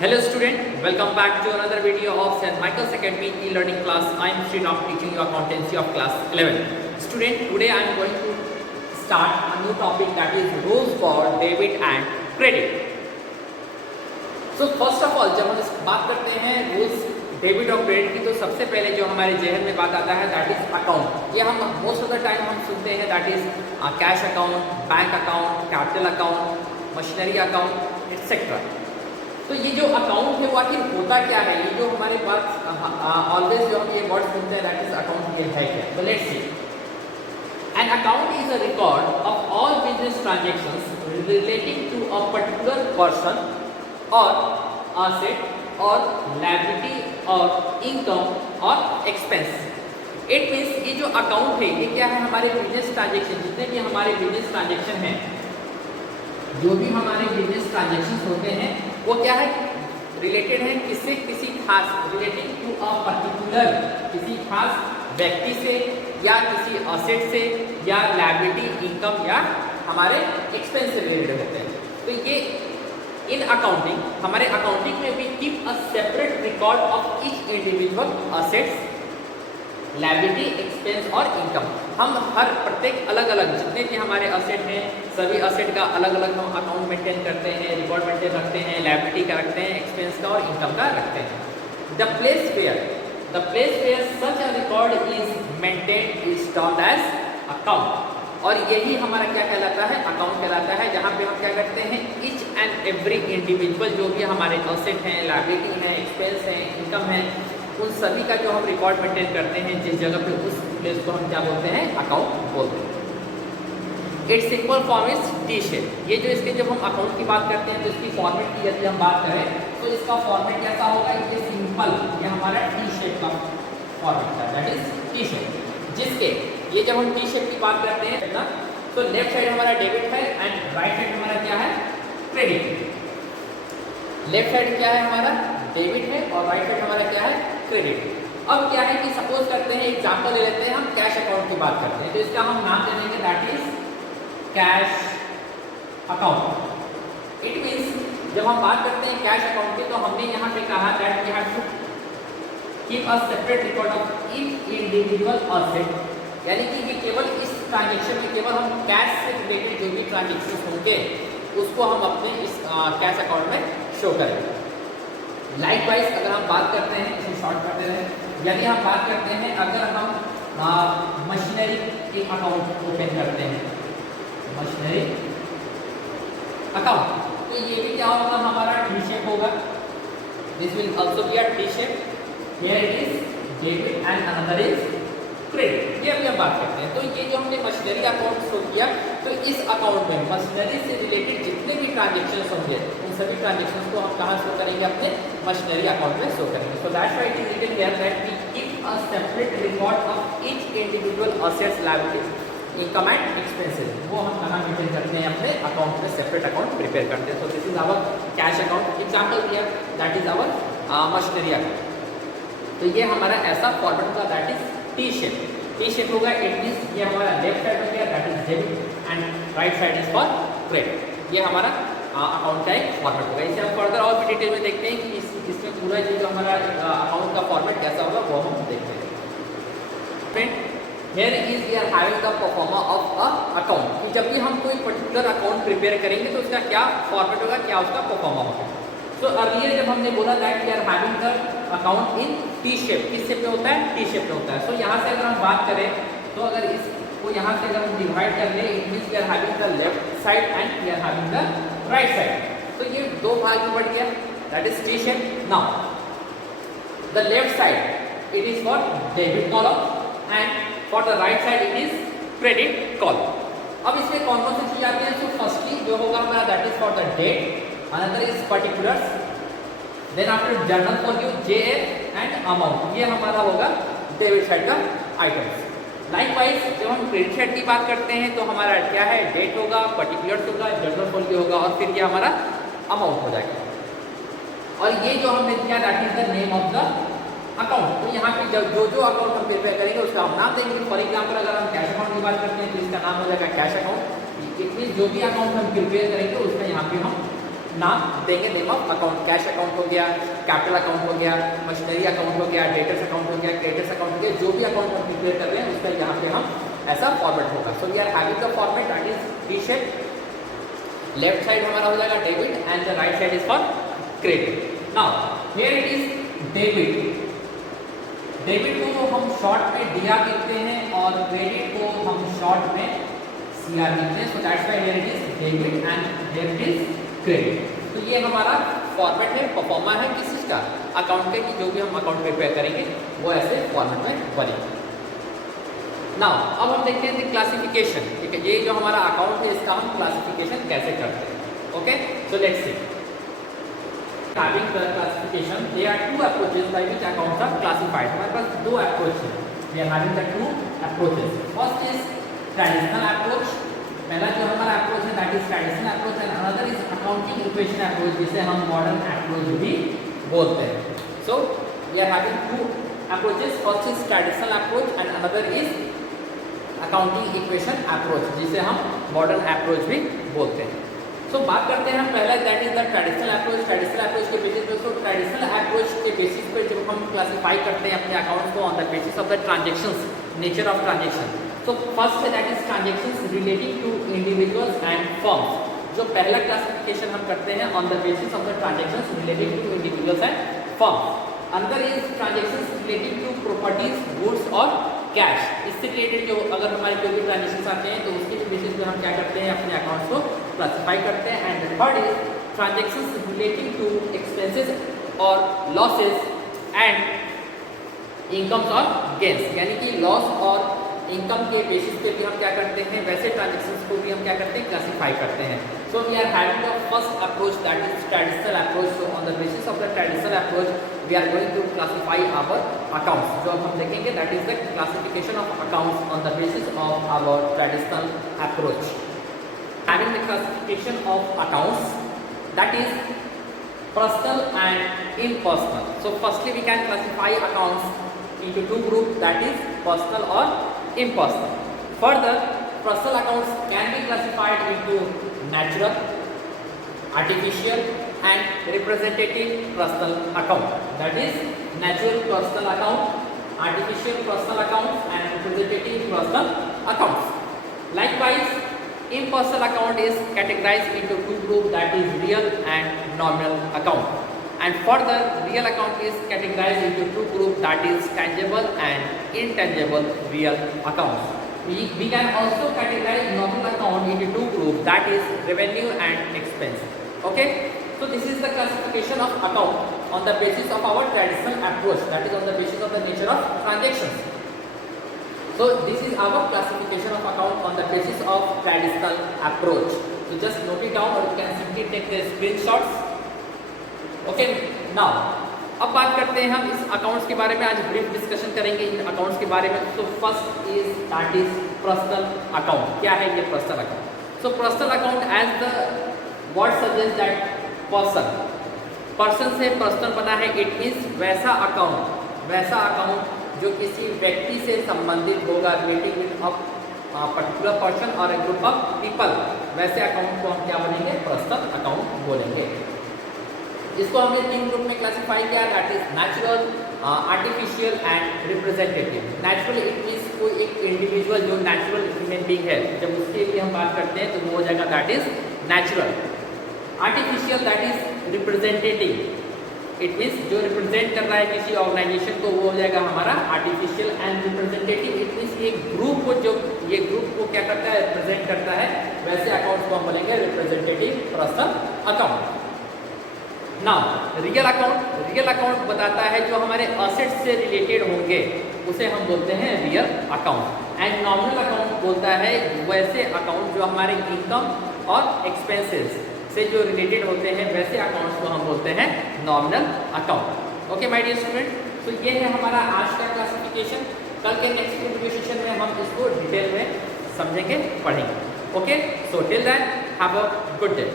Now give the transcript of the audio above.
Hello student, welcome back to another video of St. Michael's Academy e-learning class. I am Srinath teaching you accountancy of class 11. Student, today I am going to start a new topic, that is rules for debit and credit. So first of all, जब हम इस बात करते हैं rules debit और credit की, तो सबसे पहले जो हमारे जहन में बात आता है दैट इज अकाउंट. ये हम मोस्ट ऑफ द टाइम हम सुनते हैं that is cash account, bank account, capital account, machinery account etcetera. तो ये जो अकाउंट है वो आखिर होता क्या है, ये जो हमारे पास ऑलवेज जो हम ये वर्ड सुनते हैं दैट इज अकाउंट, ये है क्या. तो let's see. An account is a record of all business transactions relating to a particular person or asset or liability or income or expense. It means ये जो अकाउंट है ये क्या है, हमारे बिजनेस ट्रांजेक्शन, जितने भी हमारे बिजनेस ट्रांजेक्शन हैं, जो भी हमारे बिजनेस ट्रांजेक्शन होते हैं वो क्या है, रिलेटेड है किससे, किसी खास, रिलेटिंग टू अ पर्टिकुलर, किसी खास व्यक्ति से या किसी असेट से या लायबिलिटी, इनकम या हमारे एक्सपेंस से रिलेटेड होते हैं. तो ये इन अकाउंटिंग, हमारे अकाउंटिंग में भी keep a separate record of each individual assets, liability, expense और इनकम. हम हर प्रत्येक अलग अलग जितने भी हमारे असेट हैं, सभी असेट का अलग अलग हम अकाउंट मेंटेन करते हैं, रिकॉर्ड मेंटेन रखते हैं, लायबिलिटी का रखते हैं, एक्सपेंस का और इनकम का रखते हैं. The place where such a record is maintained is termed as account. और यही हमारा क्या कहलाता है, अकाउंट कहलाता है, जहाँ पे हम क्या करते हैं, ईच एंड एवरी इंडिविजुअल जो भी हमारे असेट हैं, लायबिलिटी है, एक्सपेंस है, इनकम है, उन सभी का जो हम रिकॉर्ड मेंटेन करते हैं जिस जगह पे, उस प्लेस को हम क्या बोलते हैं, अकाउंट बोलते हैं. It's simple form is T shape. ये जो इसके जब हम अकाउंट की बात करते हैं तो इसकी फॉर्मेट की यदि हम बात करें तो इसका फॉर्मेट कैसा होगा, ये सिंपल, ये हमारा टी शेप का फॉर्मेट है, दैट इज टी शेप. जिसके ये जब हम टी शेप की बात करते हैं ना, तो लेफ्ट साइड हमारा डेबिट है एंड राइट साइड हमारा क्या है, क्रेडिट. लेफ्ट साइड क्या है हमारा, डेबिट है, और राइट साइड हमारा क्या है, क्रेडिट. अब क्या है कि सपोज करते हैं, एग्जांपल ले लेते हैं, हम कैश अकाउंट की बात करते हैं, तो इसका हम नाम दे देंगे that is cash account. It means जब हम बात करते हैं कैश अकाउंट की, तो हमने यहाँ पे कहा that we have to keep a separate record of each individual asset, यानी कि ये केवल इस ट्रांजेक्शन में केवल हम कैश से रिलेटेड जो भी ट्रांजेक्शन होंगे उसको हम अपने इस कैश अकाउंट में शो करेंगे. लाइकवाइज अगर हम बात करते हैं, इसे शॉर्ट करते हैं, यदि हम बात करते हैं, अगर हम मशीनरी के अकाउंट ओपन करते हैं, मशीनरी अकाउंट, तो ये भी क्या होगा, हमारा टी शेप होगा. This will also be a T shape. Here it is debit and another is credit. ये अभी हम बात करते हैं. तो ये जो हमने मशीनरी अकाउंट शो किया, तो इस अकाउंट में मशीनरी से रिलेटेड जितने भी ट्रांजेक्शन होंगे उन सभी ट्रांजेक्शन को हम कहाँ शो करेंगे, अपने मशीनरी अकाउंट में शो करेंगे. So that's why it is written here that we keep a separate record of each individual assets, liabilities, income and expenses. वो हम कहाँ मेंटेन करते हैं, अपने अकाउंट में सेपरेट अकाउंट प्रिपेयर करते हैं. So this is our cash account. Example here that is our machinery account. तो ये हमारा ऐसा फॉर्मेट होगा that is T shape. T shape होगा, इट मींस ये हमारा लेफ्ट साइड हो गया that is debit and right side is for credit. ये हमारा अकाउंट का एक फॉर्मेट होगा. इसे हम फर्दर और भी डिटेल में देखते हैं कि इसमें पूरा जो हमारा अकाउंट का फॉर्मेट कैसा होगा वो हम देखते हैं. Friend, here is we are having the proforma of a account. कि जब भी हम कोई पर्टिकुलर अकाउंट प्रिपेयर करेंगे तो उसका क्या फॉर्मेट होगा, क्या उसका परफॉर्मा होगा. सो अर्लियर जब हमने बोला that we are having the account in T shape, किस शेप में होता है, टी शेप में होता है. सो यहाँ से अगर हम बात करें तो अगर इसको यहाँ से अगर हम डिवाइड कर ले, it means we are having the left side and we are having the right side. तो ये दो भाग में बढ़ गया, that is T shape. Now the left side it is for debit column and for the right side it is credit column. अब इसमें कौन कौन सी चीज आती है, तो फर्स्टली जो होगा हमारा that is for the date, another is particulars, then after journal value JF and amount. ये हमारा होगा डेबिट साइड का आइटम्स. लाइकवाइज जब हम क्रेडिट साइड की बात करते हैं तो हमारा क्या है, डेट होगा, पर्टिकुलर्स होगा, जर्नल वैल्यू होगा और फिर ये हमारा अमाउंट हो जाएगा. और ये जो हमने दिया that is the name of the account. तो यहाँ पे जो जो अकाउंट हम प्रिपेयर करेंगे उसका हम नाम देंगे. फॉर एग्जाम्पल अगर हम कैश अकाउंट की बात करते हैं तो इसका नाम हो जाएगा कैश अकाउंट. इट मीन जो भी अकाउंट हम प्रिपेयर करेंगे उसका यहाँ पे हम नाम देंगे, name of account, cash account हो गया, कैपिटल अकाउंट हो गया, मशीनरी अकाउंट हो गया, डेटर्स अकाउंट हो गया, क्रेडिटर्स अकाउंट हो गया, जो भी अकाउंट हम प्रिपेयर कर रहे हैं उसका यहाँ पे हम ऐसा फॉर्मेट होगा। So we are having the format that is T shape. Left side हमारा हो जाएगा debit and the right side is for credit. Now here it is debit. Debit को हम शॉर्ट में डीआर लिखते हैं और क्रेडिट को हम शॉर्ट में सीआर लिखते हैं। सो that's why here it is debit and here it is credit. तो ये हमारा फॉर्मेट है, परफॉर्मा है किस चीज का, अकाउंट के, कि जो भी हम अकाउंट प्रिपेयर करेंगे वो ऐसे फॉर्मेट में बनेगा। नाउ अब हम देखते हैं क्लासिफिकेशन। ठीक है, ये जो हमारा अकाउंट है इसका हम क्लासिफिकेशन कैसे करते हैं। Okay, so let's see. Having the classification, there are two approaches by which accounts are classified. हमारे पास दो अप्रोच है। We are having the two approaches. First is traditional approach. पहला जो हमारा अप्रोच है that is traditional approach and another is accounting equation approach, जिसे हम modern approach भी बोलते हैं। So we are having two approaches. First is traditional approach and another is accounting equation approach, जिसे हम modern approach भी बोलते हैं। So बात करते हैं हम पहला that is the traditional approach. Traditional approach के बेसिस पे, तो ट्रेडिशनल अप्रोच के बेसिस पे जब हम क्लासिफाई करते हैं अपने अकाउंट्स को on the basis of the transactions, nature of transaction. तो फर्स्ट है that is transactions relating to individuals and firms. जो पहला क्लासिफिकेशन हम करते हैं on the basis of the transactions relating to individuals and firms. Another is transactions relating to properties, goods और cash. इससे related जो अगर हमारे कोई भी ट्रांजेक्शन आते हैं तो उसके बेसिस पे हम क्या करते हैं, अपने अकाउंट्स को क्लासिफाई करते हैं। And third is transactions relating to expenses और लॉसेस एंड इनकम्स और गेन्स, यानी कि लॉस और इनकम के बेसिस पे भी हम क्या करते हैं, वैसे ट्रांजेक्शंस को भी हम क्या करते हैं, क्लासिफाई करते हैं। So we are having the first approach that is traditional approach. So on the basis of the traditional approach we are going to classify our accounts. जो अब हम देखेंगे that is the classification of accounts on the basis of our traditional approach. Having the classification of accounts, that is personal and impersonal. So firstly we can classify accounts into two groups, that is personal or impersonal. Further, personal accounts can be classified into natural, artificial and representative personal account. That is natural personal account, artificial personal accounts and representative personal accounts. Likewise, impersonal account is categorized into two groups, that is real and nominal account. And further, real account is categorized into two groups, that is tangible and intangible real accounts. We can also categorize nominal account into two groups, that is revenue and expense. Okay, so this is the classification of account on the basis of our traditional approach, that is on the basis of the nature of transactions. So this is our classification of account on the basis of traditional approach. So just note it down or you can simply take the screenshots. Okay, now अब बात करते हैं हम इस accounts के बारे में। आज ब्रीफ डिस्कशन करेंगे इन अकाउंट्स के बारे में। तो first is that is personal account. क्या है ये personal account? So personal account as the word suggest that person से पर्सनल बना है। इट मीन्स वैसा अकाउंट जो किसी व्यक्ति से संबंधित होगा, relating with a particular person और ए ग्रुप ऑफ पीपल, वैसे अकाउंट को हम क्या बोलेंगे, पर्सनल अकाउंट बोलेंगे। इसको हमने तीन ग्रुप में क्लासिफाई किया, that is natural, artificial and representative. Natural it means कोई एक इंडिविजुअल जो नेचुरल ह्यूमन बीइंग है, जब उसके लिए हम बात करते हैं तो वो हो जाएगा that is natural. Artificial that is representative, it means जो रिप्रेजेंट कर रहा है किसी ऑर्गेनाइजेशन को, वो हो जाएगा हमारा artificial. And representative it means ये ग्रुप को, जो ये ग्रुप को क्या करता है, रिप्रेजेंट करता है, वैसे अकाउंट को हम बोलेंगे representative personal account. Now real account बताता है जो हमारे असेट्स से रिलेटेड होंगे, उसे हम बोलते हैं real account. And nominal account बोलता है वैसे अकाउंट जो हमारे इनकम और एक्सपेंसेस से जो रिलेटेड होते हैं, वैसे अकाउंट्स को हम बोलते हैं nominal account. Okay my dear student, तो ये है हमारा आज का क्लासिफिकेशन। कल के नेक्स्ट वीडियो सेशन में हम इसको डिटेल में समझेंगे, पढ़ेंगे। Okay, so till then have a good day.